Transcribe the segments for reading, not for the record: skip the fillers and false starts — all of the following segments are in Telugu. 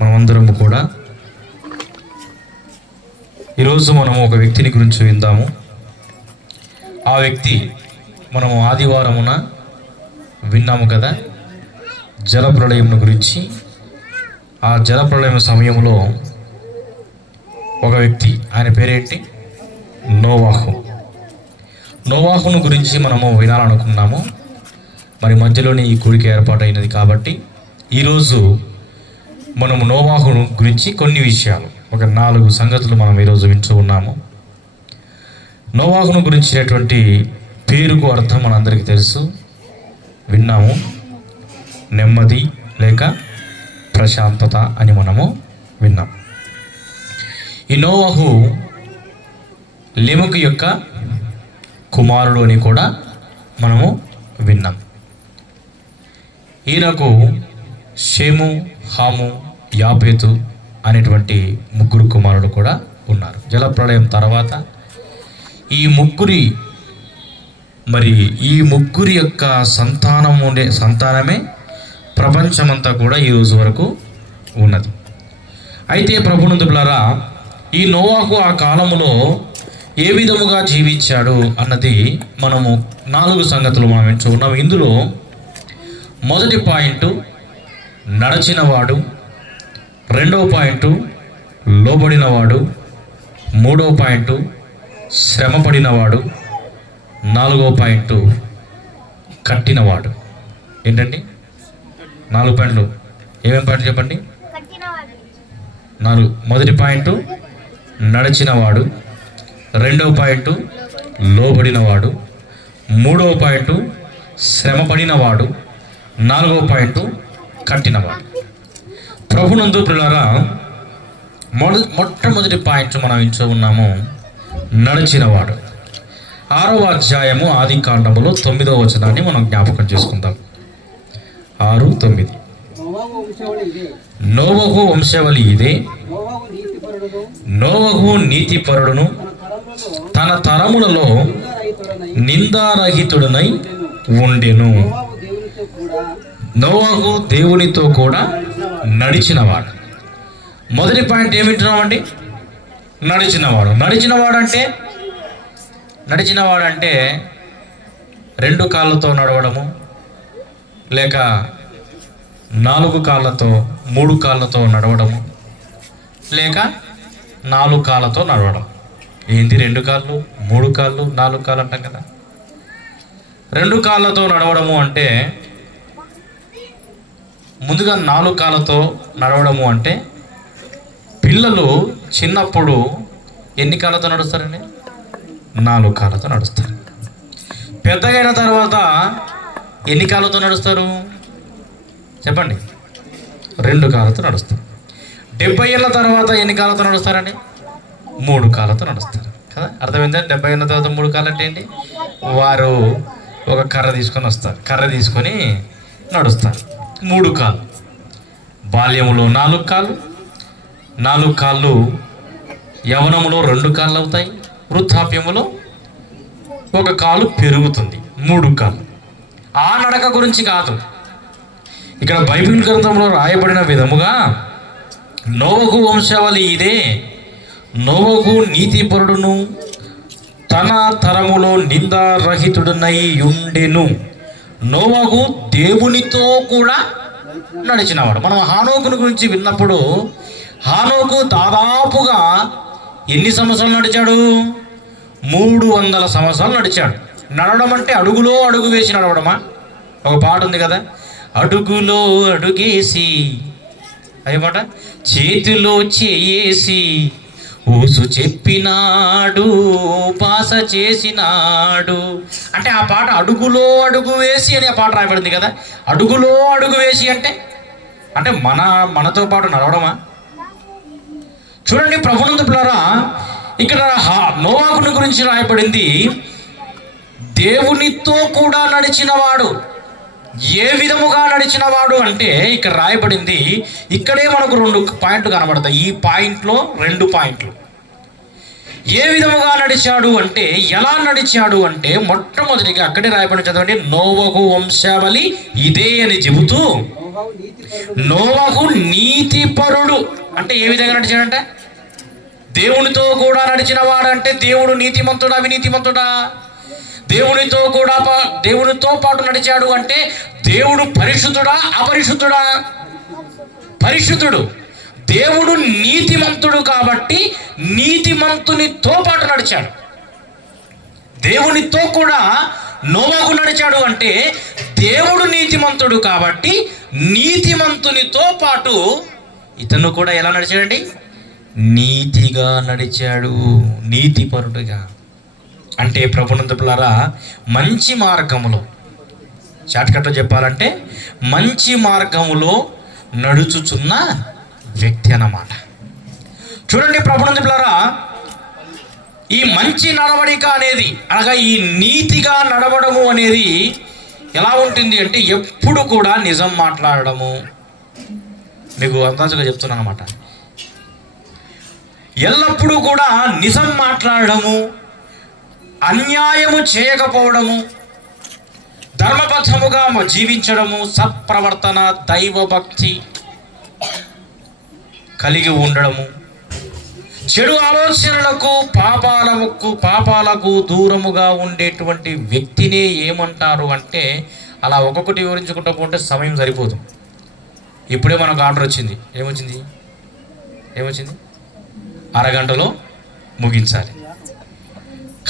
మనమందరము కూడా ఈరోజు మనము ఒక వ్యక్తిని గురించి విందాము. ఆ వ్యక్తి మనము ఆదివారమున విన్నాము కదా, జలప్రళయం గురించి. ఆ జలప్రళయం సమయంలో ఒక వ్యక్తి, ఆయన పేరేంటి? నోవాహును గురించి మనము వినాలనుకున్నాము. మరి మధ్యలోనే ఈ కూడిక ఏర్పాటైనది కాబట్టి ఈరోజు మనము నోవాహును గురించి కొన్ని విషయాలు, ఒక 4 సంగతులు మనం ఈరోజు వింటూ ఉన్నాము. నోవాహును గురించినటువంటి పేరుకు అర్థం మనందరికీ తెలుసు, విన్నాము. నెమ్మది లేక ప్రశాంతత అని మనము విన్నాం. ఈ నోవాహు లెమెకు యొక్క కుమారుడు అని కూడా మనము విన్నాం. ఈయనకు షేము, హాము, యాపేతు అనేటువంటి 3 కుమారులు కూడా ఉన్నారు. జలప్రళయం తర్వాత ఈ ముగ్గురి యొక్క సంతానమే ప్రపంచమంతా కూడా ఈ రోజు వరకు ఉన్నది. అయితే ప్రభునందులారా, ఈ నోవాహు ఆ కాలములో ఏ విధముగా జీవించాడు అన్నది మనము 4 సంగతులు మనం ఎంచుకున్నాం. ఇందులో మొదటి పాయింట్ నడచినవాడు, రెండవ పాయింట్ లోబడినవాడు, మూడవ పాయింట్ శ్రమపడినవాడు, 4వ పాయింట్ కట్టినవాడు. ఏంటండి 4 పాయింట్లు? ఏమేం పాయింట్లు చెప్పండి? 4. మొదటి పాయింట్ నడిచినవాడు, రెండవ పాయింట్ లోబడినవాడు, మూడవ పాయింట్ శ్రమపడినవాడు, 4వ పాయింట్ కట్టినవాడు. ప్రభునందు ప్రియులారా, మొట్టమొదటి పాయింట్ మనం ఎంచు ఉన్నాము, నడిచినవాడు. 6వ అధ్యాయము ఆది కాండములో 9వ వచనాన్ని మనం జ్ఞాపకం చేసుకుందాం. 6:9. నోవహు వంశావళి ఇదే, నోవహు నీతిపరుడును తన తరములలో నిందారహితుడనై ఉండెను. నోవహు దేవునితో కూడా నడిచినవాడు. మొదటి పాయింట్ ఏమింటున్నామండి? నడిచినవాడంటే 2 కాళ్ళతో నడవడము, లేక 4 కాళ్ళతో 3 కాళ్ళతో నడవడము, లేక 4 కాళ్ళతో నడవడం. ఏంటి 2 కాళ్ళు, 3 కాళ్ళు, 4 కాళ్ళు అంటాం కదా. 2 కాళ్ళతో నడవడము అంటే, ముందుగా 4 కాళ్ళతో నడవడము అంటే, పిల్లలు చిన్నప్పుడు ఎన్ని కాళ్ళతో నడుస్తారండి? 4 కాళ్ళతో నడుస్తారు. పెద్దగైన తర్వాత ఎన్ని కాళ్ళతో నడుస్తారు చెప్పండి? 2 కాళ్ళతో నడుస్తారు. 70 ఏళ్ళ తర్వాత ఎన్ని కాళ్ళతో నడుస్తారండి? 3 కాళ్ళతో నడుస్తారు కదా. అర్థమైందా? 70 ఏళ్ళ తర్వాత 3 కాళ్ళు అంటే ఏంటి? వారు ఒక కర్ర తీసుకొని వస్తారు, కర్ర తీసుకొని నడుస్తారు. 3 కాళ్ళు. బాల్యములో 4 కాళ్ళు, 4 కాళ్ళు యవనములో 2 కాళ్ళు అవుతాయి, వృద్ధాప్యములో 1 కాలు పెరుగుతుంది, 3 కాళ్ళు. ఆ నడక గురించి కాదు ఇక్కడ బైబిల్ గ్రంథంలో రాయబడిన విధముగా, నోవహు వంశావళి ఇదే, నోవహు నీతిపరుడును తన తరములో నిందారహితుడనై ఉండెను. నోవహు దేవునితో కూడా నడిచినవాడు. మనం హానోకును గురించి విన్నప్పుడు, హానోకు దాదాపుగా ఎన్ని సంవత్సరాలు నడిచాడు? 300 సంవత్సరాలు నడిచాడు. నడవడం అంటే అడుగులో అడుగు వేసి నడవడమా? ఒక పాట ఉంది కదా, అడుగులో అడుగేసి, అయ్యమాట చేతిలో చేసి ఊసు చెప్పినాడు, పాస చేసినాడు అంటే ఆ పాట అడుగులో అడుగు వేసి అని ఆ పాట రాయబడింది కదా. అడుగులో అడుగు వేసి అంటే మనతో పాటు నడవడమా? చూడండి ప్రభునందు పిల్లరా, ఇక్కడ నోవాహుని గురించి రాయబడింది దేవునితో కూడా నడిచినవాడు. ఏ విధముగా నడిచినవాడు అంటే ఇక్కడ రాయబడింది, ఇక్కడే మనకు 2 పాయింట్లు కనబడతాయి. ఈ పాయింట్లో 2 పాయింట్లు. ఏ విధముగా నడిచాడు అంటే, ఎలా నడిచాడు అంటే, మొట్టమొదటిగా అక్కడే రాయబడి చదవండి, నోవహు వంశావళి ఇదే అని చెబుతూ నోవహు నీతిపరుడు అంటే ఏ విధంగా నడిచాడంట? దేవునితో కూడా నడిచిన వాడంటే దేవుడు నీతిమంతుడా అవినీతిమంతుడా? దేవునితో పాటు నడిచాడు అంటే దేవుడు పరిశుద్ధుడా అపరిశుద్ధుడా? పరిశుద్ధుడు. దేవుడు నీతిమంతుడు కాబట్టి నీతిమంతునితో పాటు నడిచాడు. దేవునితో కూడా నోవహు నడిచాడు అంటే దేవుడు నీతిమంతుడు కాబట్టి నీతిమంతునితో పాటు ఇతను కూడా ఎలా నడిచాడండి? నీతిగా నడిచాడు, నీతిపరుడుగా. అంటే ప్రభునందులారా, మంచి మార్గములో, షార్ట్కట్లో చెప్పాలంటే మంచి మార్గములో నడుచుచున్న వ్యక్తి అన్నమాట. చూడండి ప్రభునందులారా, ఈ మంచి నడవడిక అనేది అనగా ఈ నీతిగా నడవడము అనేది ఎలా ఉంటుంది అంటే ఎప్పుడు కూడా నిజం మాట్లాడడము. మీకు అందాజుగా చెప్తున్నాను అనమాట. ఎల్లప్పుడూ కూడా నిజం మాట్లాడడము, అన్యాయము చేయకపోవడము, ధర్మబద్ధముగా జీవించడము, సత్ప్రవర్తన, దైవభక్తి కలిగి ఉండడము, చెడు ఆలోచనలకు పాపాలకు దూరముగా ఉండేటువంటి వ్యక్తినే ఏమంటారు అంటే, అలా ఒక్కొక్కటి వివరించుకుంటూ పోతే సమయం సరిపోదు. ఇప్పుడే మనకు ఆర్డర్ వచ్చింది. ఏమొచ్చింది? అరగంటలో ముగించాలి.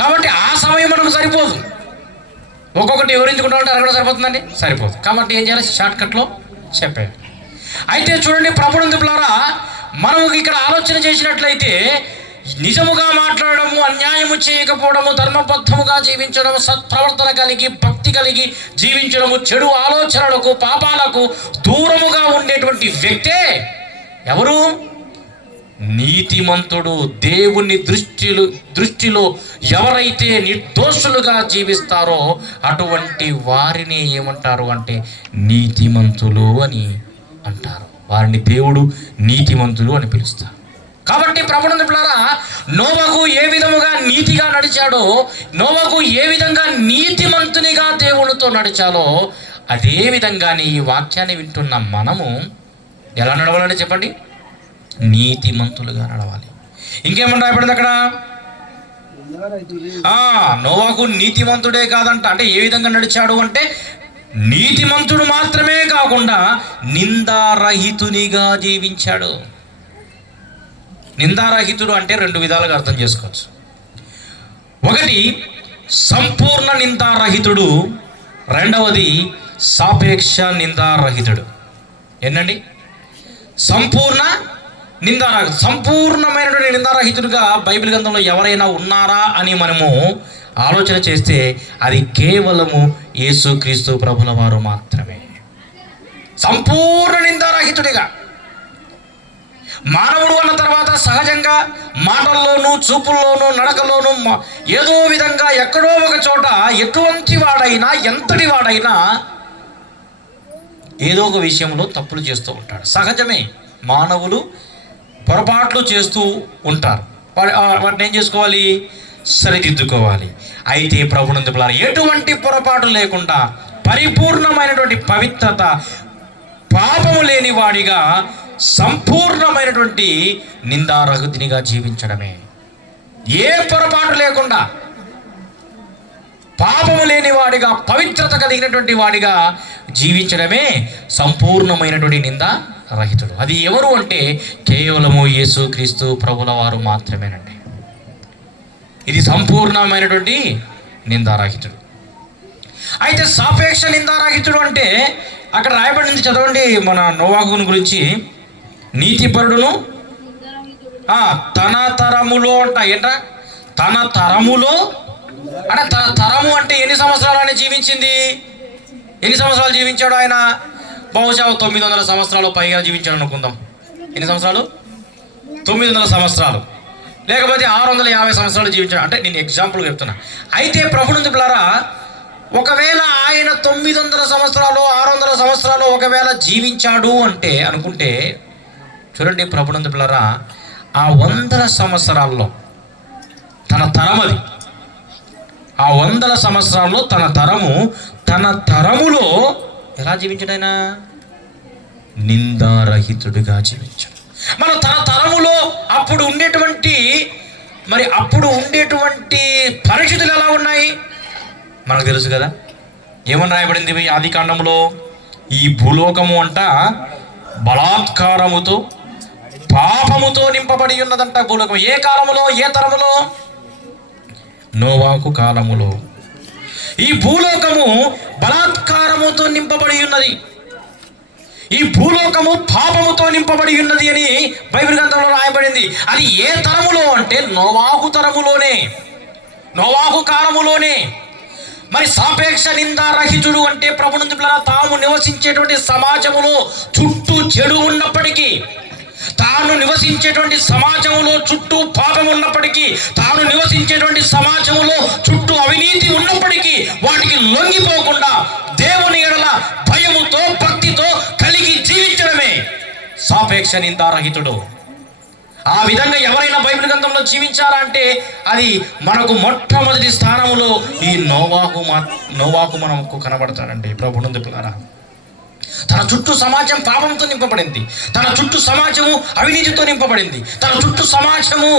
కాబట్టి ఆ సమయం మనకు సరిపోదు. ఒక్కొక్కటి వివరించుకుంటామంటే అరగంట సరిపోతుందండి? సరిపోదు. కాబట్టి ఏం చేయాలి? షార్ట్కట్లో చెప్పాలి. అయితే చూడండి ప్రభునందులారా, మనం ఇక్కడ ఆలోచన చేసినట్లయితే నిజముగా మాట్లాడము, అన్యాయము చేయకపోవడము, ధర్మబద్ధముగా జీవించడము, సత్ప్రవర్తన కలిగి భక్తి కలిగి జీవించడము, చెడు ఆలోచనలకు పాపాలకు దూరముగా ఉండేటువంటి వ్యక్తే ఎవరు? నీతిమంతుడు. దేవుని దృష్టిలో ఎవరైతే నిర్దోషులుగా జీవిస్తారో అటువంటి వారిని ఏమంటారు అంటే నీతిమంతులు అని అంటారు. వారిని దేవుడు నీతిమంతులు అని పిలుస్తారు. కాబట్టి ప్రభునందులారా, నోవహు ఏ విధముగా నీతిగా నడిచాడో, నోవహు ఏ విధంగా నీతిమంతునిగా దేవునితో నడిచాలో, అదే విధంగానే ఈ వాక్యాన్ని వింటున్న మనము ఎలా నడవాలని చెప్పండి? నీతిమంతులుగా నడవాలి. ఇంకేమన్నా రాయబడింది అక్కడ? నోవహు నీతిమంతుడే కాదంట. అంటే ఏ విధంగా నడిచాడు అంటే నీతిమంతుడు మాత్రమే కాకుండా నిందారహితునిగా జీవించాడు. నిందారహితుడు అంటే రెండు విధాలుగా అర్థం చేసుకోవచ్చు. ఒకటి సంపూర్ణ నిందారహితుడు, రెండవది సాపేక్ష నిందారహితుడు. ఏంటండి? సంపూర్ణమైనటువంటి నిందారహితుడుగా బైబిల్ గ్రంథంలో ఎవరైనా ఉన్నారా అని మనము ఆలోచన చేస్తే అది కేవలము యేసుక్రీస్తు ప్రభుల వారు మాత్రమే. సంపూర్ణ నిందారహితుడిగా. మానవుడు అన్న తర్వాత సహజంగా మాటల్లోనూ, చూపుల్లోనూ, నడకలోనూ ఏదో విధంగా ఎక్కడో ఒక చోట ఎటువంటి వాడైనా, ఎంతటి వాడైనా ఏదో ఒక విషయంలో తప్పులు చేస్తూ ఉంటాడు. సహజమే. మానవులు పొరపాట్లు చేస్తూ ఉంటారు. వాటిని ఏం చేసుకోవాలి? సరిదిద్దుకోవాలి. అయితే ప్రభునందులారా, ఎటువంటి పొరపాటు లేకుండా పరిపూర్ణమైనటువంటి పవిత్రత, పాపము లేని వాడిగా సంపూర్ణమైనటువంటి నిందారహితునిగా జీవించడమే. ఏ పొరపాటు లేకుండా పాపము లేని వాడిగా, పవిత్రత కలిగినటువంటి వాడిగా జీవించడమే సంపూర్ణమైనటువంటి నిందారహితుడు. అది ఎవరు అంటే కేవలము యేసుక్రీస్తు ప్రభుల వారు మాత్రమేనండి. ఇది సంపూర్ణమైనటువంటి నిందారహితుడు. అయితే సాపేక్ష నిందారహితుడు అంటే అక్కడ రాయబడింది, చదవండి మన నోవహుని గురించి. నీతిపరుడును తన తరములో అంట. ఏంట్రా? తన తరములో అంటే తన తరము అంటే ఎన్ని సంవత్సరాలు ఆయన జీవించింది? ఎన్ని సంవత్సరాలు జీవించాడు ఆయన? బహుశా 900 సంవత్సరాలు పైగా జీవించాడు అనుకుందాం. ఎన్ని సంవత్సరాలు? 900 సంవత్సరాలు, లేకపోతే 650 సంవత్సరాలు జీవించాడు అంటే నేను ఎగ్జాంపుల్ చెప్తున్నా. అయితే ప్రభునందులారా, ఒకవేళ ఆయన 900 సంవత్సరాలు 600 సంవత్సరాలు ఒకవేళ జీవించాడు అంటే అనుకుంటే, చూడండి ప్రభునందులారా, ఆ 100 సంవత్సరాల్లో తన తరమది, ఆ 100 సంవత్సరాల్లో తన తరములో ఎలా జీవించాడు ఆయన? నిందారహితుడిగా జీవించాడు. మన తన తరములో అప్పుడు ఉండేటువంటి పరిస్థితులు ఎలా ఉన్నాయి మనకు తెలుసు కదా. ఏమని రాయబడింది ఆది కాండంలో? ఈ భూలోకము అంట బలాత్కారముతో పాపముతో నింపబడి ఉన్నదంట భూలోకం. ఏ కాలములో, ఏ తరములో? నోవాహు కాలములో ఈ భూలోకము బలాత్కారముతో నింపబడి ఉన్నది, ఈ భూలోకము పాపముతో నింపబడి ఉన్నది అని బైబిల్ గ్రంథంలో రాయబడింది. అది ఏ తరములో అంటే నోవాహు తరములోనే, నోవాహు కాలములోనే. మరి సాపేక్ష నిందారహితుడు అంటే ప్రభునందు తాము నివసించేటువంటి సమాజములో చుట్టూ చెడు ఉన్నప్పటికీ, తాను నివసించేటువంటి సమాజంలో చుట్టూ పాపం ఉన్నప్పటికీ, తాను నివసించేటువంటి సమాజంలో చుట్టూ అవినీతి ఉన్నప్పటికీ వాటికి లొంగిపోకుండా దేవుని ఎడల భయముతో భక్తితో కలిగి జీవించడమే సాపేక్ష నిందారహితుడు. ఆ విధంగా ఎవరైనా బైబిల్ గ్రంథంలో జీవించాలంటే అది మనకు మొట్టమొదటి స్థానంలో ఈ నోవాహు మనకు కనబడతాడండి. ప్రభునందు పిల్లరా, తన చుట్టూ సమాజం పాపంతో నింపబడింది, తన చుట్టూ సమాజము అవినీతితో నింపబడింది, తన చుట్టూ సమాజము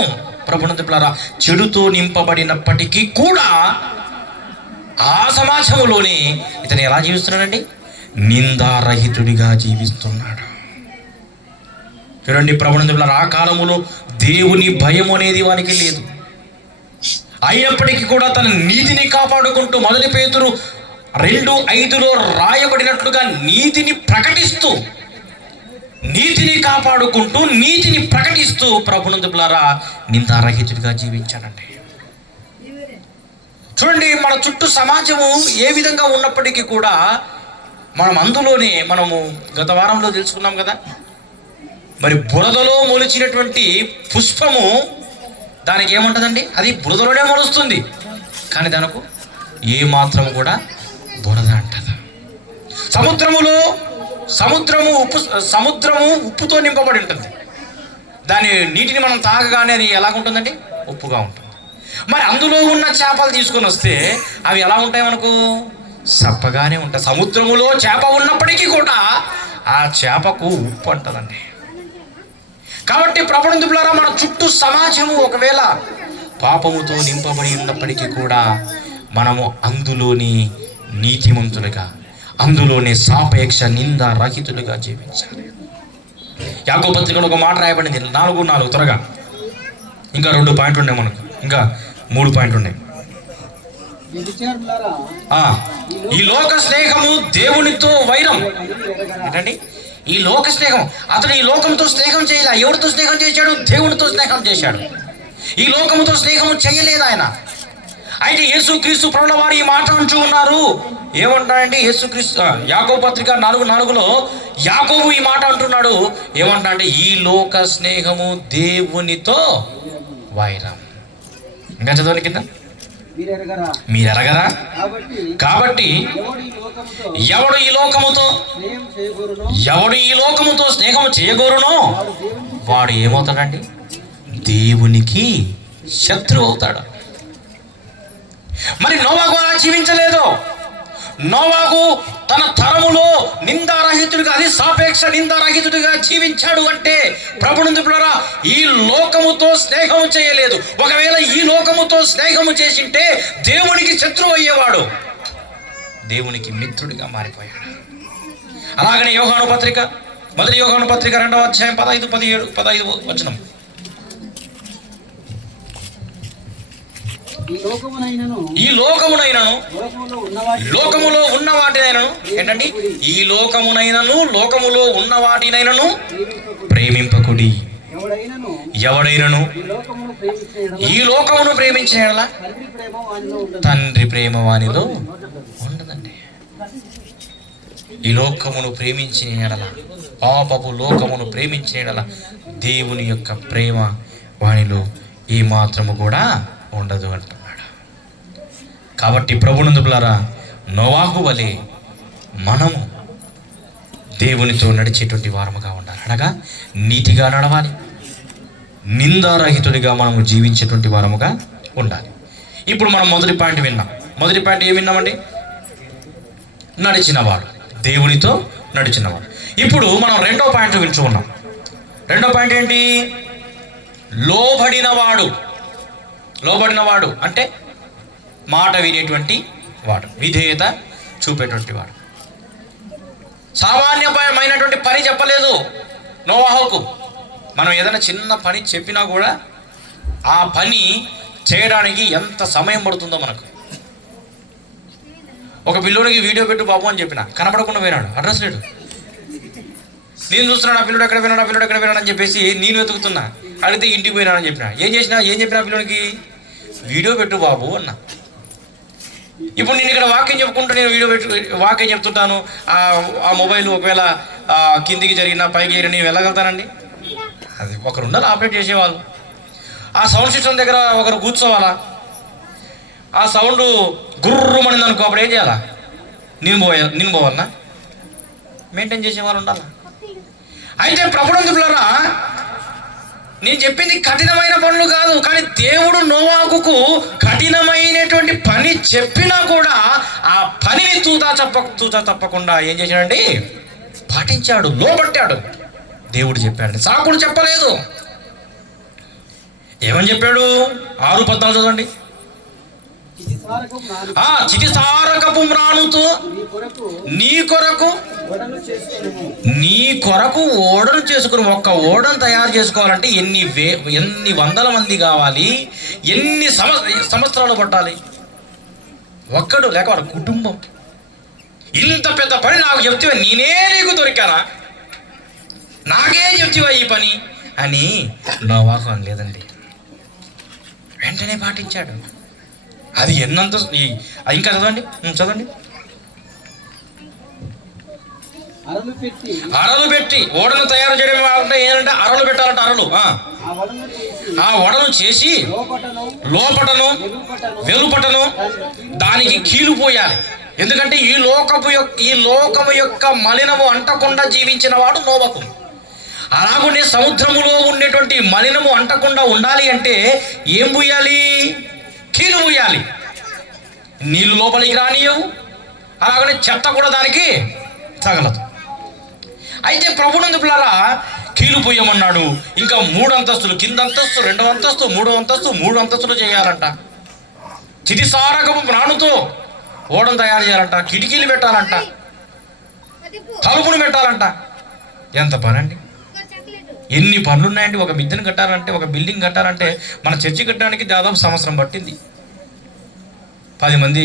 ప్రభునందు పిల్లరా చెడుతో నింపబడినప్పటికీ కూడా ఆ సమాజంలోనే ఇతను ఎలా జీవిస్తున్నాడండి? నిందారహితుడిగా జీవిస్తున్నాడు. చూడండి ప్రభునందు పిల్లరా, ఆ కాలములో దేవుని భయం అనేది వానికి లేదు. అయినప్పటికీ కూడా తన నీతిని కాపాడుకుంటూ మొదటి పేతురు 2:5 రాయబడినట్లుగా నీతిని కాపాడుకుంటూ నీతిని ప్రకటిస్తూ ప్రభునందు పిల్లరా నిందారహితుడిగా జీవించాడండి. చూడండి, మన చుట్టూ సమాజము ఏ విధంగా ఉన్నప్పటికీ కూడా మనము గత వారంలో తెలుసుకున్నాం కదా. మరి బురదలో మొలిచినటువంటి పుష్పము దానికి ఏముంటుందండి? అది బురదలోనే మొలుస్తుంది, కానీ దానికి ఏ మాత్రం కూడా బురద అంటది. సముద్రము ఉప్పుతో నింపబడి ఉంటుంది. దాని నీటిని మనం తాగగానే అది ఎలాగుంటుందండి? ఉప్పుగా ఉంటుంది. మరి అందులో ఉన్న చేపలు తీసుకొని వస్తే అవి ఎలా ఉంటాయి? మనకు సప్పగానే ఉంటాయి. సముద్రములో చేప ఉన్నప్పటికీ కూడా ఆ చేపకు ఉప్పు అంటదండి. కాబట్టి ప్రభునందు పిల్లరా, మన చుట్టూ సమాజము ఒకవేళ పాపముతో నింపబడి ఉన్నప్పటికీ కూడా మనము అందులోని నీతిమంతులుగా, అందులోనే సాపేక్ష నిందారహితులుగా జీవించాలి. యాకోబు పత్రికలో ఒక మాట రాయబడింది, 4:4 త్వరగా. ఇంకా 2 పాయింట్లు ఉన్నాయి మనకు, ఇంకా 3 పాయింట్లు ఉన్నాయి. ఈ లోక స్నేహము దేవునితో వైరం. ఏంటండి ఈ లోక స్నేహం? అతడు ఈ లోకంతో స్నేహం చేయలే. ఎవరితో స్నేహం చేశాడు? దేవునితో స్నేహం చేశాడు. ఈ లోకముతో స్నేహం చేయలేదు ఆయన. అయితే యేసుక్రీస్తు ప్రభుల వారు ఈ మాట అంటూ ఉన్నారు. ఏమంటాడంటే యేసుక్రీస్తు యాకోబు పత్రిక 4:4 యాకోబు ఈ మాట అంటున్నాడు. ఏమంటాడంటే ఈ లోక స్నేహము దేవునితో వైరం. ఇంకా చదవని కింద, మీరెరగరా? కాబట్టి ఎవడు ఈ లోకముతో స్నేహం చేయగోరునో వాడు ఏమవుతాడండి? దేవునికి శత్రువు అవుతాడు. మరి నోవాహు అలా జీవించలేదు. నోవాహు తన తరములో నిందారహితుడిగా, అది సాపేక్ష నిందారహితుడిగా జీవించాడు. అంటే ప్రభునందు పిల్లరా ఈ లోకముతో స్నేహం చేయలేదు. ఒకవేళ ఈ లోకముతో స్నేహము చేసింటే దేవునికి శత్రువు అయ్యేవాడు, దేవునికి మిత్రుడిగా మారిపోయాడు. అలాగనే యోహాను పత్రిక, మొదటి యోహాను పత్రిక 2వ అధ్యాయం 15 వచనం. ఈ లోకమునైనను లోకములో ఉన్న వాటినైనను, ఏంటండి? ఈ లోకమునైనను లోకములో ఉన్న వాటినైనను ప్రేమింపకుడి. ఎవడైనను ఈ లోకమును ప్రేమించిన యెడల తండ్రి ప్రేమ వానిలో ఉండదండి. ఈ లోకమును ప్రేమించిన యెడల, పాపపు లోకమును ప్రేమించిన యెడల దేవుని యొక్క ప్రేమ వానిలో ఏ మాత్రము కూడా ఉండదు అంటున్నాడు. కాబట్టి ప్రభునందు పిల్లరా నోవాహు వలె మనము దేవునితో నడిచేటువంటి వారముగా ఉండాలి. అనగా నీతిగా నడవాలి, నిందారహితుడిగా మనము జీవించేటువంటి వారముగా ఉండాలి. ఇప్పుడు మనం మొదటి పాయింట్ విన్నాం. మొదటి పాయింట్ ఏం విన్నామండి? నడిచినవాడు, దేవునితో నడిచినవాడు. ఇప్పుడు మనం రెండో పాయింట్ వింటున్నాం. రెండో పాయింట్ ఏంటి? లోబడినవాడు. లోబడినవాడు అంటే మాట వినేటువంటి వాడు, విధేయత చూపేటువంటి వాడు. సామాన్యమైనటువంటి పని చెప్పలేదు నోవాహుకు. మనం ఏదైనా చిన్న పని చెప్పినా కూడా ఆ పని చేయడానికి ఎంత సమయం పడుతుందో మనకు. ఒక పిల్లోడికి వీడియో పెట్టు బాబు అని చెప్పిన, కనపడకుండా పోయినాడు, అడ్రస్ లేడు. నేను చూస్తున్నాడు ఆ పిల్లడు ఎక్కడ పోయినాడు అని చెప్పేసి నేను వెతుకుతున్నా. అడిగితే ఇంటికి పోయినాడని చెప్పిన. ఏం చెప్పిన పిల్లడికి? వీడియో పెట్టు బాబు అన్న. ఇప్పుడు నేను ఇక్కడ వాక్యం చెప్పుకుంటూ నేను వాక్యం చెప్తుంటాను. ఆ మొబైల్ ఒకవేళ కిందికి జరిగినా పైకి జరిగినా నేను వెళ్ళగలుగుతానండి? అది ఒకరు ఉండాలి ఆపరేట్ చేసేవాళ్ళు. ఆ సౌండ్ సిస్టమ్ దగ్గర ఒకరు కూర్చోవాలా? ఆ సౌండ్ గుర్రుమనింది అనుకో, అప్పుడు ఏం చేయాలా? నేను పోవాలన్నా? మెయింటైన్ చేసేవాళ్ళు ఉండాలా? అయితే ప్రభునందులారా, నేను చెప్పింది కఠినమైన పనులు కాదు, కానీ దేవుడు నోవాహుకు కఠినమైనటువంటి పని చెప్పినా కూడా ఆ పనిని తూచా తప్పకుండా ఏం చేశాడండి? పాటించాడు, లోబట్టాడు. దేవుడు చెప్పాడు, సాకుడు చెప్పలేదు. ఏమని చెప్పాడు? 6:14 చదవండి. చితిసారకపు మ్రానుతో నీ కొరకు ఓడను చేసుకుని, ఒక్క ఓడను తయారు చేసుకోవాలంటే ఎన్ని వందల మంది కావాలి? ఎన్ని సంవత్సరాలు పట్టాలి? ఒక్కడు లేక వాడు కుటుంబం. ఇంత పెద్ద పని నాకు చెప్తివా? నేనే నీకు దొరికానా? నాకే చెప్తివా ఈ పని అని నోవాహు అనలేదండి. వెంటనే పాటించాడు. అది ఎన్నంత. ఇంకా చదవండి. అరలు పెట్టి ఓడను తయారు చేయడం అంటే ఏంటంటే అరలు పెట్టాలంట. అరలు ఆ ఓడను చేసి లోపటను వెలుపటను దానికి కీలు పోయాలి. ఎందుకంటే ఈ లోకము యొక్క మలినము అంటకుండా జీవించిన వాడు నోవహు. అలాగనే సముద్రములో ఉండేటువంటి మలినము అంటకుండా ఉండాలి అంటే ఏం పూయాలి? కీలు పూయాలి. నీళ్ళు లోపలికి రానియవు, అలాగనే చెత్త కూడా దానికి తగలదు. అయితే ప్రభునందు పిల్లరా, కీలు పూయమన్నాడు. ఇంకా 3 అంతస్తులు, కింద అంతస్తు, 2వ అంతస్తు, 3వ అంతస్తు, 3 అంతస్తులు చేయాలంట. చితిసారకపు మ్రానుతో ఓడను తయారు చేయాలంట. కిటికీలు పెట్టాలంట, తలుపులు పెట్టాలంట. ఎంత పని అండి! ఎన్ని పనులు ఉన్నాయండి. ఒక మిద్దెను కట్టాలంటే, ఒక బిల్డింగ్ కట్టాలంటే, మన చర్చి కట్టడానికి దాదాపు సంవత్సరం పట్టింది. 10 మంది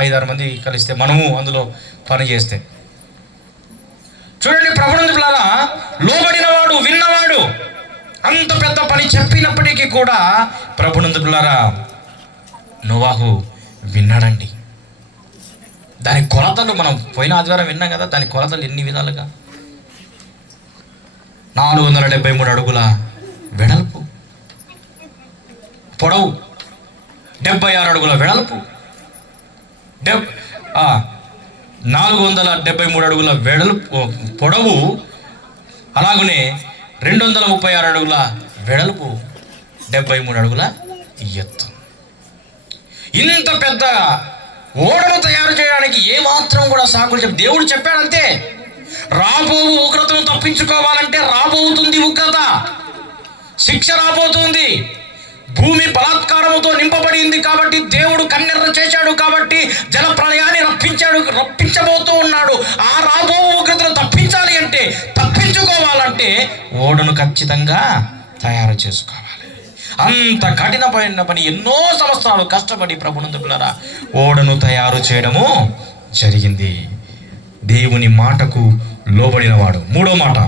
5-6 మంది కలిస్తే, మనము అందులో పని చేస్తే. చూడండి ప్రభునందు పిల్లరా, లోబడినవాడు, విన్నవాడు. అంత పెద్ద పని చెప్పినప్పటికీ కూడా ప్రభునందు పిల్లరా నోవాహు విన్నాడండి. దాని కొలతలు మనం పోయిన ఆదివారం విన్నాం కదా. దాని కొలతలు ఎన్ని విధాలుగా: 473 అడుగుల వెడల్పు, పొడవు 76 అడుగుల వెడల్పు, 473 అడుగుల వెడల్పు పొడవు, అలాగనే 236 అడుగుల వెడల్పు, 73 అడుగుల ఎత్తు. ఇంత పెద్ద ఓడను తయారు చేయడానికి ఏమాత్రం కూడా సాకులు దేవుడు చెప్పాడంతే. రాబోవు ఉగ్రతను తప్పించుకోవాలంటే రాబోతుంది ఉగ్రత, శిక్ష రాబోతుంది. భూమి బలాత్కారముతో నింపబడింది కాబట్టి దేవుడు కన్నెర్ర చేశాడు, కాబట్టి జల ప్రళయాన్ని రప్పించబోతూ ఉన్నాడు. ఆ రాబో ఉగ్రతను తప్పించాలి అంటే, తప్పించుకోవాలంటే ఓడను ఖచ్చితంగా తయారు చేసుకోవాలి. అంత కఠినమైన పని, ఎన్నో సంవత్సరాలు కష్టపడి ప్రభునందు పిల్లరా ఓడను తయారు చేయడము జరిగింది. దేవుని మాటకు లోబడినవాడు. 3వ మాట,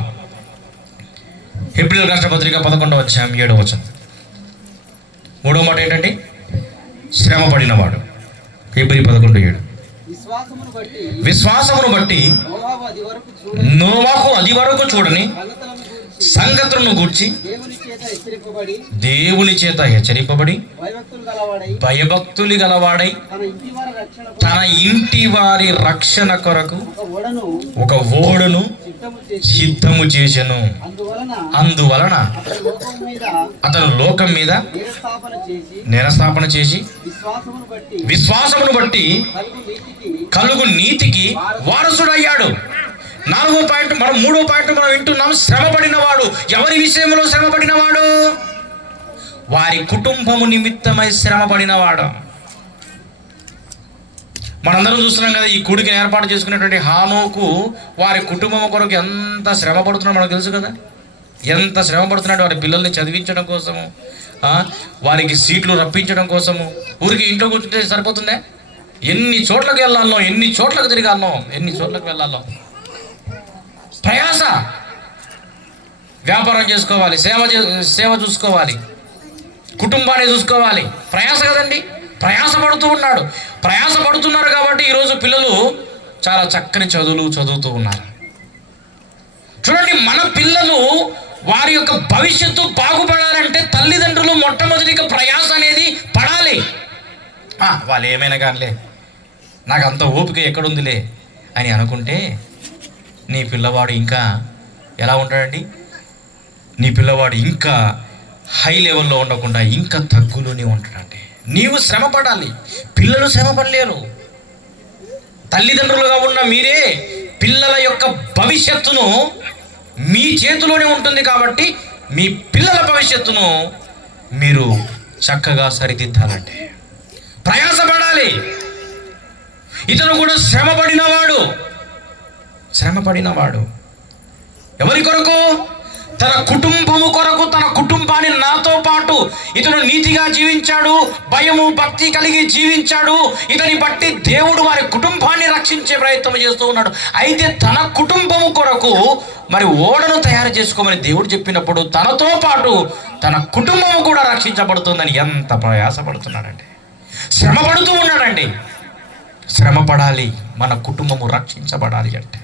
హెబ్రీయుల రాష్ట్ర పత్రిక 11వ అధ్యాయం 7వ వచనం. 3వ మాట ఏంటంటే శ్రమ పడినవాడు. హెబ్రీ 11:7. విశ్వాసమును బట్టి నోవాహు అది వరకు చూడని సంగతులను గూర్చి దేవుని చేత హెచ్చరింపబడి భయభక్తులు గలవాడై తన ఇంటి వారి రక్షణ కొరకు ఒక ఓడను సిద్ధము చేసెను. అందువలన అతను లోకం మీద నిరస్థాపన చేసి విశ్వాసమును బట్టి కలుగు నీతికి వారసుడయ్యాడు. నాలుగో పాయింట్, మనం మూడో పాయింట్ మనం వింటున్నాం. శ్రమపడినవాడు. ఎవరి విషయంలో శ్రమపడినవాడు? వారి కుటుంబము నిమిత్తమై శ్రమపడినవాడు. మనందరం చూస్తున్నాం కదా, ఈ కూడికని ఏర్పాటు చేసుకునేటువంటి హానోకు వారి కుటుంబం కొరకు ఎంత శ్రమ పడుతున్నాడో మనకు తెలుసు కదా. ఎంత శ్రమ పడుతున్నాడు వారి పిల్లల్ని చదివించడం కోసము, వారికి సీట్లు రప్పించడం కోసము. ఊరికి ఇంట్లో కూర్చుంటే సరిపోతుందే? ఎన్ని చోట్లకు వెళ్ళాలో, ఎన్ని చోట్లకు తిరగాలో, ఎన్ని చోట్లకు వెళ్ళాలో. ప్రయాస. వ్యాపారం చేసుకోవాలి, సేవ చూసుకోవాలి, కుటుంబాన్ని చూసుకోవాలి. ప్రయాస కదండి. ప్రయాస పడుతూ ఉన్నాడు. ప్రయాస పడుతున్నారు కాబట్టి ఈరోజు పిల్లలు చాలా చక్కని చదువులు చదువుతూ ఉన్నారు. చూడండి, మన పిల్లలు వారి యొక్క భవిష్యత్తు బాగుపడాలంటే తల్లిదండ్రులు మొట్టమొదటిగా ప్రయాస అనేది పడాలి. వాళ్ళు ఏమైనా కానిలే, నాకు అంత ఓపిక ఎక్కడుందిలే అని అనుకుంటే నీ పిల్లవాడు ఇంకా ఎలా ఉంటాడండి? నీ పిల్లవాడు ఇంకా హై లెవెల్లో ఉండకుండా ఇంకా తగ్గులోనే ఉంటాడండి. నీవు శ్రమ పడాలి, పిల్లలు శ్రమ పడలేరు. తల్లిదండ్రులుగా ఉన్న మీరే పిల్లల యొక్క భవిష్యత్తును మీ చేతిలోనే ఉంటుంది కాబట్టి మీ పిల్లల భవిష్యత్తును మీరు చక్కగా సరిదిద్దాలంటే ప్రయాసపడాలి. ఇతను కూడా శ్రమపడినవాడు. ఎవరి కొరకు? తన కుటుంబము కొరకు. తన కుటుంబాన్ని నాతో పాటు ఇతను నీతిగా జీవించాడు, భయము భక్తి కలిగి జీవించాడు. ఇతని బట్టి దేవుడు వారి కుటుంబాన్ని రక్షించే ప్రయత్నం చేస్తూ ఉన్నాడు. అయితే తన కుటుంబము కొరకు మరి ఓడను తయారు చేసుకోమని దేవుడు చెప్పినప్పుడు తనతో పాటు తన కుటుంబము కూడా రక్షించబడుతుందని ఎంత ప్రయాసపడుతున్నాడండి. శ్రమ పడుతూ ఉన్నాడండి. శ్రమ పడాలి, మన కుటుంబము రక్షించబడాలి అంటే.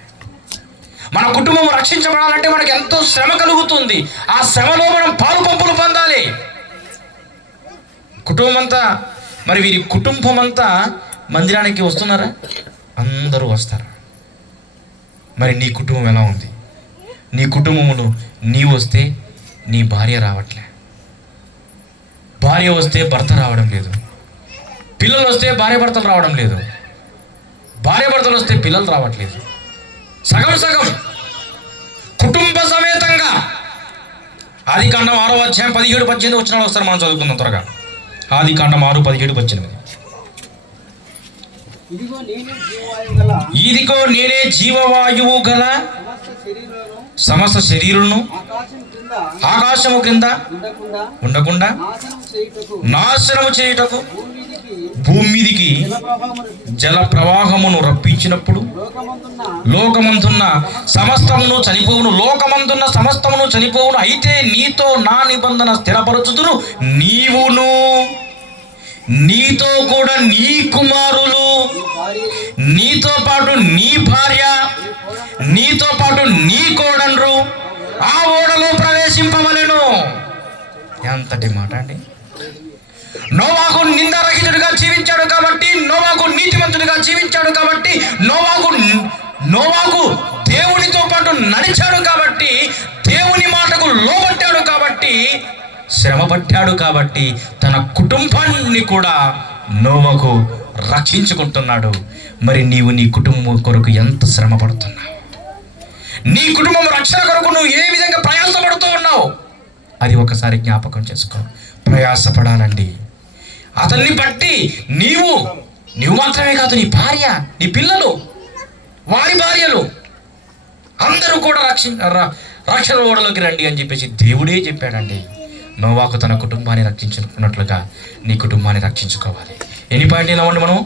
మన కుటుంబం రక్షించబడాలంటే మనకి ఎంతో శ్రమ కలుగుతుంది. ఆ శ్రమలో మనం పాలు పంపులు పొందాలి. కుటుంబం అంతా, మరి వీరి కుటుంబం అంతా మందిరానికి వస్తున్నారా? అందరూ వస్తారు. మరి నీ కుటుంబం ఎలా ఉంది? నీ కుటుంబమును నీవు వస్తే నీ భార్య రావట్లే, భార్య వస్తే భర్త రావడం లేదు, పిల్లలు వస్తే భార్య భర్తలు రావడం లేదు, భార్య భర్తలు వస్తే పిల్లలు రావట్లేదు. సగం కుటుంబ సమేతంగా. ఆదికాండం 6వ అధ్యాయం 17-18 వచనాలు వస్తారు, మనం చదువుకుందాం త్వరగా. ఆదికాండం 6:17-18. ఇదిగో నేనే జీవవాయువు గల సమస్త శరీరులను ఆకాశము క్రింద ఉండకుండా నాశనము చేయుటకు భూమిదికి జల ప్రవాహమును రప్పించినప్పుడు లోకమందున్న సమస్తమును చనిపోవును. అయితే నీతో నా నిబంధన స్థిరపరచుదును, నీవును నీతో కూడా నీ కుమారులు, నీతో పాటు నీ భార్య, నీతో పాటు నీ కోడన్రు ఆ ఓడలో ప్రవేశింపవలెను. ఎంతటి మాట అండి. నోవాహు నిందారహితుడిగా జీవించాడు కాబట్టి, నోవాహు నీతిమంతుడిగా జీవించాడు కాబట్టి, నోవాహు దేవునితో పాటు నడిచాడు కాబట్టి, దేవుని మాటకు లోబట్టాడు కాబట్టి, శ్రమపడ్డాడు కాబట్టి తన కుటుంబాన్ని కూడా నోవాహు రక్షించుకుంటున్నాడు. మరి నీవు నీ కుటుంబం కొరకు ఎంత శ్రమ పడుతున్నావు? నీ కుటుంబం రక్షణ కొరకు నువ్వు ఏ విధంగా ప్రయాసపడుతూ ఉన్నావు? అది ఒకసారి జ్ఞాపకం చేసుకో. ప్రయాసపడాలండి. అతన్ని బట్టి నీవు మాత్రమే కాదు, నీ భార్య, నీ పిల్లలు, వారి భార్యలు అందరూ కూడా రక్షణ ఓడలోకి రండి అని చెప్పేసి దేవుడే చెప్పాడండి. నోవాహు తన కుటుంబాన్ని రక్షించుకున్నట్లుగా నీ కుటుంబాన్ని రక్షించుకోవాలి. ఎన్ని పాయింట్లు ఇలా ఉండి మనం?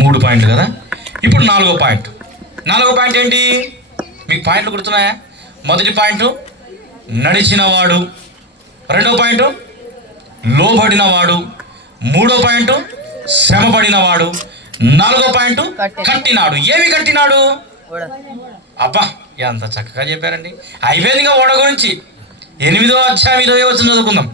3 పాయింట్లు కదా. ఇప్పుడు 4వ పాయింట్. 4వ పాయింట్ ఏంటి? మీకు పాయింట్లు గుర్తున్నాయా? మొదటి పాయింట్ నడిచినవాడు, 2వ పాయింట్ లోబడినవాడు, 3వ పాయింట్ శ్రమపడినవాడు, 4వ పాయింట్ కట్టినాడు. ఏమి కట్టినాడు? అబ్బా, ఎంత చక్కగా చెప్పారండి. అయిపోయిందిగా ఓడ గురించి. 8వ అధ్యాయం 20వ వచనం చదువుకుందాం.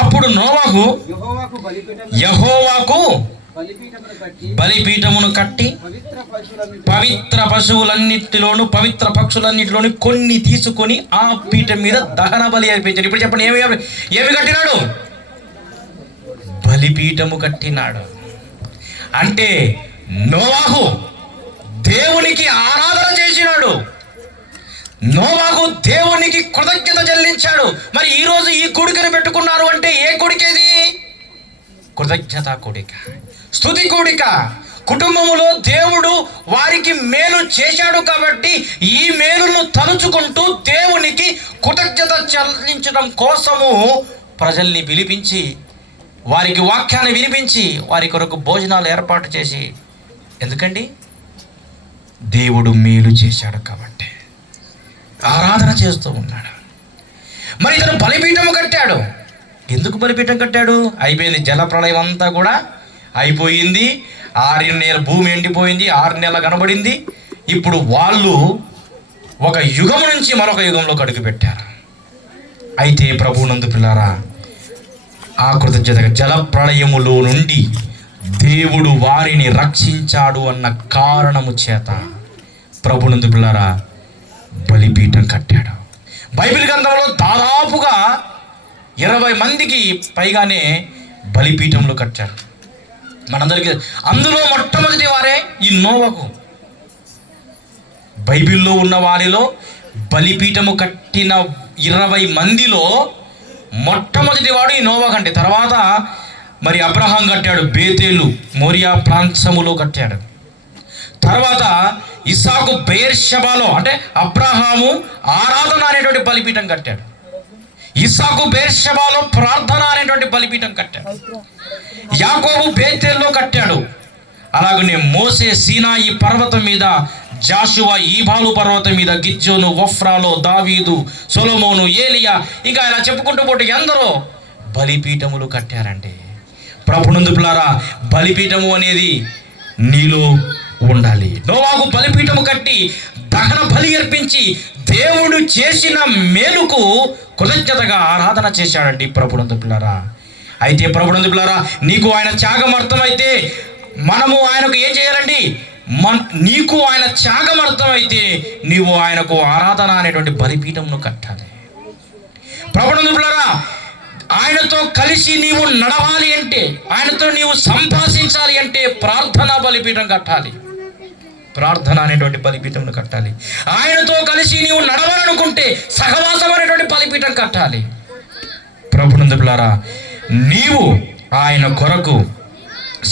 అప్పుడు నోవాహు యెహోవాకు బలిపీఠమును కట్టి పవిత్ర పశువులన్నిటిలోను పవిత్ర పక్షులన్నిటిలోను కొన్ని తీసుకొని ఆ పీఠం మీద దహన బలి అర్పించాడు. ఇప్పుడు చెప్పండి, ఏమి కట్టినాడు? బలిపీఠము కట్టినాడు. అంటే నోవాహు దేవునికి ఆరాధన చేసినాడు. నోవాహు దేవునికి కృతజ్ఞత చెల్లించాడు. మరి ఈరోజు ఈ కొడుకుని పెట్టుకున్నారు అంటే ఏ కొడుకేది? కృతజ్ఞత కోడిక, స్తుతి కోడిక. కుటుంబములో దేవుడు వారికి మేలు చేశాడు కాబట్టి ఈ మేలును తలుచుకుంటూ దేవునికి కృతజ్ఞత చెల్లించడం కోసము ప్రజల్ని పిలిపించి, వారికి వాక్యాన్ని వినిపించి, వారి కొరకు భోజనాలు ఏర్పాటు చేసి, ఎందుకండి? దేవుడు మేలు చేశాడు కాబట్టి ఆరాధన చేస్తూ ఉన్నాడు. మరి ఇతను బలిపీఠం కట్టాడు. ఎందుకు బలిపీఠం కట్టాడు? అయిపోయింది, జలప్రళయం అంతా కూడా అయిపోయింది. 6 నెలల భూమి ఎండిపోయింది, 6 నెలలు కనబడింది. ఇప్పుడు వాళ్ళు ఒక యుగం నుంచి మరొక యుగంలోకి అడుగు పెట్టారు. అయితే ప్రభువునందు పిల్లారా, ఆ కృతజ్ఞతగా జలప్రళయములో నుండి దేవుడు వారిని రక్షించాడు అన్న కారణము చేత ప్రభువునందు పిల్లారా బలిపీఠం కట్టాడు. బైబిల్ గ్రంథంలో దాదాపుగా 20 మందికి పైగానే బలిపీఠంలో కట్టారు. మనందరికీ అందులో మొట్టమొదటి వారే ఈ నోవహు. బైబిల్లో ఉన్న వారిలో బలిపీఠము కట్టిన 20 మందిలో మొట్టమొదటి వాడు ఈ నోవహు. అంటే తర్వాత మరి అబ్రహాం కట్టాడు, బేతేలు మోరియా ప్రాంతములో కట్టాడు. తర్వాత ఇస్సాకు బెయేర్షెబాలో, అంటే అబ్రహాము ఆరాధన అనేటువంటి బలిపీఠం కట్టాడు. ఇస్సాకు బెయేర్షెబాలో ప్రార్థన అనేటువంటి బలిపీఠం కట్టాడు. యాకోబు బేతేల్లో కట్టాడు. అలాగనే మోసే సీనాయి పర్వతం మీద, జాషువా ఈబాలు పర్వతం మీద, గిద్యోను ఒఫ్రాలో, దావీదు, సొలొమోను, ఏలియా, ఇంకా ఇలా చెప్పుకుంటూ పోటీ ఎందరో బలిపీఠములు కట్టారండి. ప్రభునందు పిల్లారా, బలిపీఠము అనేది నీలో ఉండాలి. నోవాహు బలిపీఠము కట్టి దహన బలి అర్పించి దేవుడు చేసిన మేలుకు కృతజ్ఞతగా ఆరాధన చేశాడండి ప్రభునందు పిల్లారా. అయితే ప్రభునందు పిల్లారా, నీకు ఆయన త్యాగం అర్థమైతే మనము ఆయనకు ఏం చేయాలండి? నీకు ఆయన త్యాగం అర్థమైతే నీవు ఆయనకు ఆరాధన అనేటువంటి బలిపీఠమును కట్టాలి. ప్రభునందు పిల్లారా, ఆయనతో కలిసి నీవు నడవాలి అంటే, ఆయనతో నీవు సంభాషించాలి అంటే ప్రార్థనా బలిపీఠం కట్టాలి. ప్రార్థన అనేటువంటి బలిపీఠంను కట్టాలి. ఆయనతో కలిసి నీవు నడవాలనుకుంటే సహవాసం అనేటువంటి బలిపీఠం కట్టాలి. ప్రభునందు పిల్లారా, నీవు ఆయన కొరకు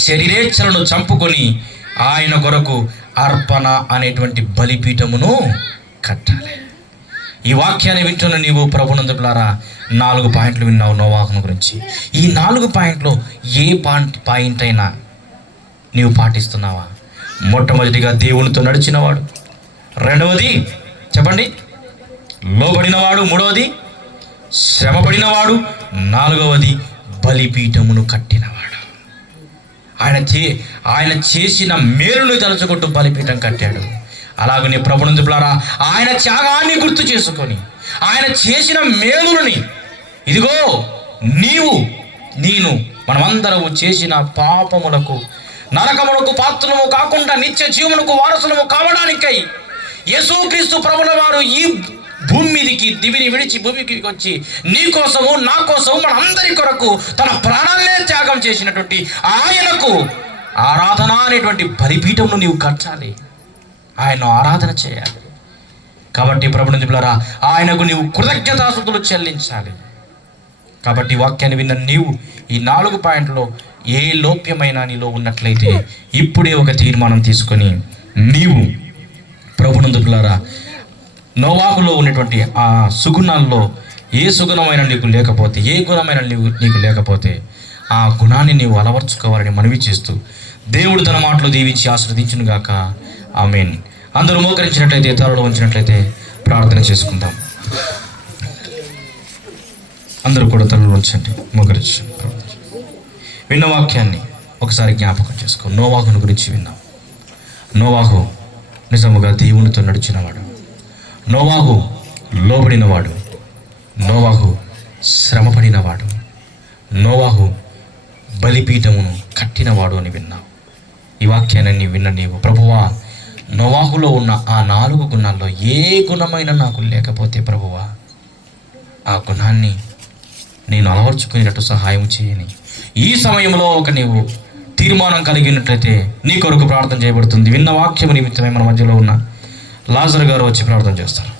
శరీరేచ్ఛలను చంపుకొని ఆయన కొరకు అర్పణ అనేటువంటి బలిపీఠమును కట్టాలి. ఈ వాక్యాన్ని వింటున్న నీవు ప్రభునందు పిల్లారా 4 పాయింట్లు విన్నావు నోవాహును గురించి. ఈ 4 పాయింట్లో ఏ పాయింట్ అయినా నీవు పాటిస్తున్నావా? మొట్టమొదటిగా దేవునితో నడిచినవాడు, రెండవది చెప్పండి లోబడినవాడు, మూడవది శ్రమపడినవాడు, 4వది బలిపీఠమును కట్టినవాడు. ఆయన చేసిన మేలును తలుచుకుంటూ బలిపీఠం కట్టాడు. అలాగనే ప్రభునందు పిల్లారా, ఆయన త్యాగాన్ని గుర్తు చేసుకొని ఆయన చేసిన మేలుని, ఇదిగో నేను మనమందరము చేసిన పాపములకు, నరకములకు పాత్రము కాకుండా నిత్య జీవమునకు వారసులము కావడానికై యేసుక్రీస్తు ప్రభుల వారు ఈ భూమి మీదికి దివిని విడిచి భూమికి వచ్చి నీ కోసము నా కోసము మన అందరి కొరకు తన ప్రాణాలనే త్యాగం చేసినటువంటి ఆయనకు ఆరాధన అనేటువంటి బలిపీఠమును నీవు కట్టాలి. ఆయన ఆరాధన చేయాలి. కాబట్టి ప్రభునందు పిల్లారా, ఆయనకు నీవు కృతజ్ఞతాస్తుతులు చెల్లించాలి. కాబట్టి వాక్యాన్ని విన్న నీవు ఈ 4 పాయింట్లో ఏ లోప్యమైనా నీలో ఉన్నట్లయితే ఇప్పుడే ఒక తీర్మానం తీసుకొని నీవు ప్రభునందు పిల్లారా నోవాహులో ఉన్నటువంటి ఆ సుగుణాల్లో ఏ సుగుణమైన నీకు లేకపోతే, ఏ గుణమైన నీకు లేకపోతే ఆ గుణాన్ని నీవు అలవర్చుకోవాలని మనవి చేస్తూ దేవుడు తన మాటలు దీవించి ఆశీర్వదించును గాక. ఆమేన్. అందరూ మోకరించినట్లయితే, తలలో ఉంచినట్లయితే ప్రార్థన చేసుకుందాం. అందరూ కూడా తలలో ఉంచండి, మోకరించి విన్న వాక్యాన్ని ఒకసారి జ్ఞాపకం చేసుకో. నోవాహును గురించి విన్నాం. నోవాహు నిజముగా దేవునితో నడిచినవాడు, నోవాహు లోబడినవాడు, నోవాహు శ్రమపడినవాడు, నోవాహు బలిపీఠమును కట్టినవాడు అని విన్నాం. ఈ వాక్యాన్ని విన్న నీవు ప్రభువా, నోవాహులో ఉన్న ఆ 4 గుణాల్లో ఏ గుణమైన నాకు లేకపోతే ప్రభువా ఆ గుణాన్ని నేను అలవర్చుకునేటట్టు సహాయం చేయని. ఈ సమయంలో నీవు తీర్మానం కలిగినట్లయితే నీ కొరకు ప్రార్థన చేయబడుతుంది. విన్న వాక్యం నిమిత్తమే మన మధ్యలో ఉన్న లాజర్ గారు వచ్చి ప్రార్థన చేస్తారు.